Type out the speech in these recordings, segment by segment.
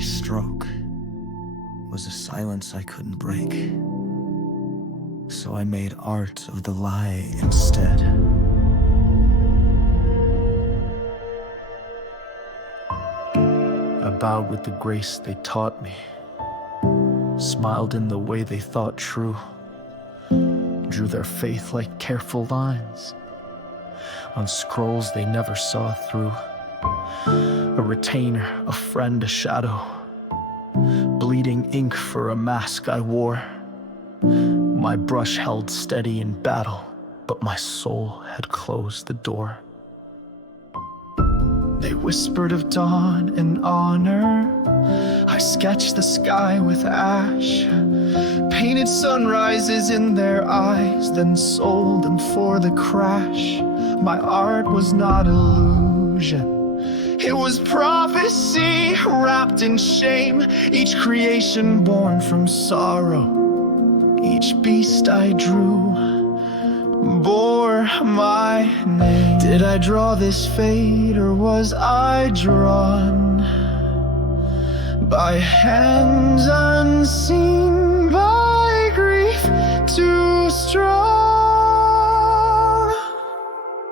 every stroke was a silence I couldn't break. So I made art of the lie instead. I bowed with the grace they taught me, smiled in the way they thought true, drew their faith like careful lines on scrolls they never saw through. A retainer, a friend, a shadow, bleeding ink for a mask I wore. My brush held steady in battle, but my soul had closed the door. They whispered of dawn and honor. I sketched the sky with ash, painted sunrises in their eyes, then sold them for the crash. My art was not illusion, it was prophecy wrapped in shame. Each creation born from sorrow, each beast I drew bore my name. Did I draw this fate, or was I drawn by hands unseen, by grief too strong?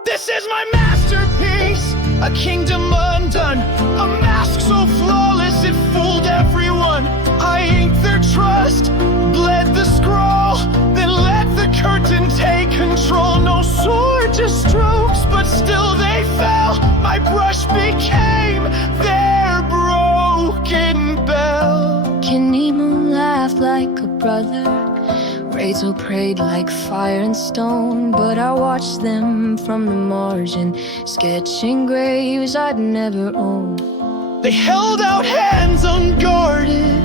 This is my masterpiece, a kingdom undone, a mask so flawless it fooled everyone. I inked their trust, bled the scroll, then let the curtain take control. No sword to strokes, but still they fell. My brush became their broken bell. Kinemo laughed like a brother, Rachel prayed like fire and stone, but I watched them from the margin, sketching graves I'd never owned. They held out hands unguarded,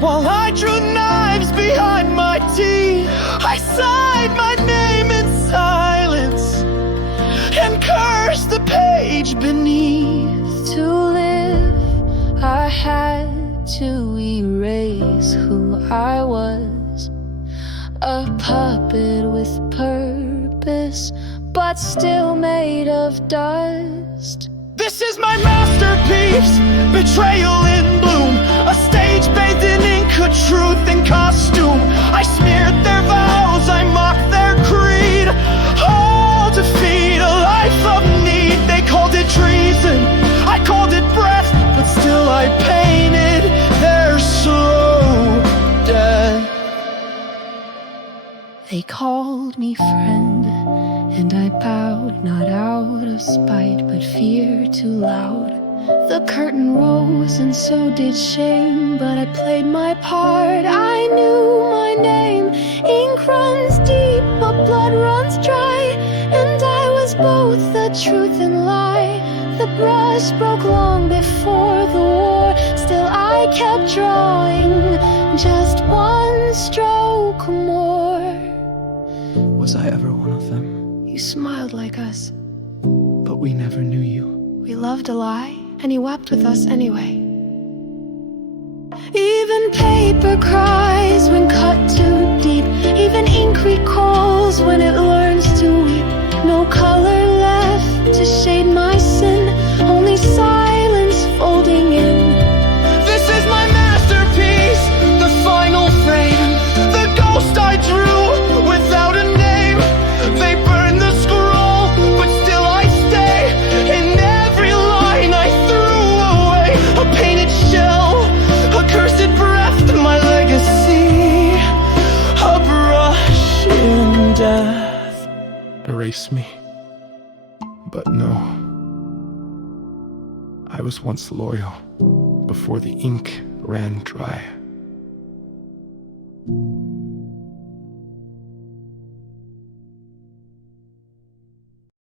while I drew knives behind my teeth. I sighed my name in silence and cursed the page beneath. To live, I had to erase who I was, a puppet with purpose, but still made of dust. This is my masterpiece, betrayal in bloom, a stage bathed in ink, a truth in costume. I smeared their vows, I mocked their creed, all to feed a life of need. They called it treason, I called it breath, but still I painted their slow death. They called me friend, and I bowed, not out of spite, but fear too loud. The curtain rose, and so did shame, but I played my part. I knew my name. Ink runs deep, but blood runs dry, and I was both the truth and lie. The brush broke long before the war, still I kept drawing, just one stroke more. Was I ever one of them? You smiled like us. But we never knew you. We loved a lie, and you wept with us anyway. Even paper cries when cut too deep, even ink recalls when it learns to weep. No color left to shade my sin, only silence folding in. This is my masterpiece, the final frame, the ghost I drew without a name. They burned the scroll, but still I stay in every line I threw away. A painted shell, a cursed breath, my legacy, a brush in death. Erase me, but no. I was once loyal before the ink ran dry.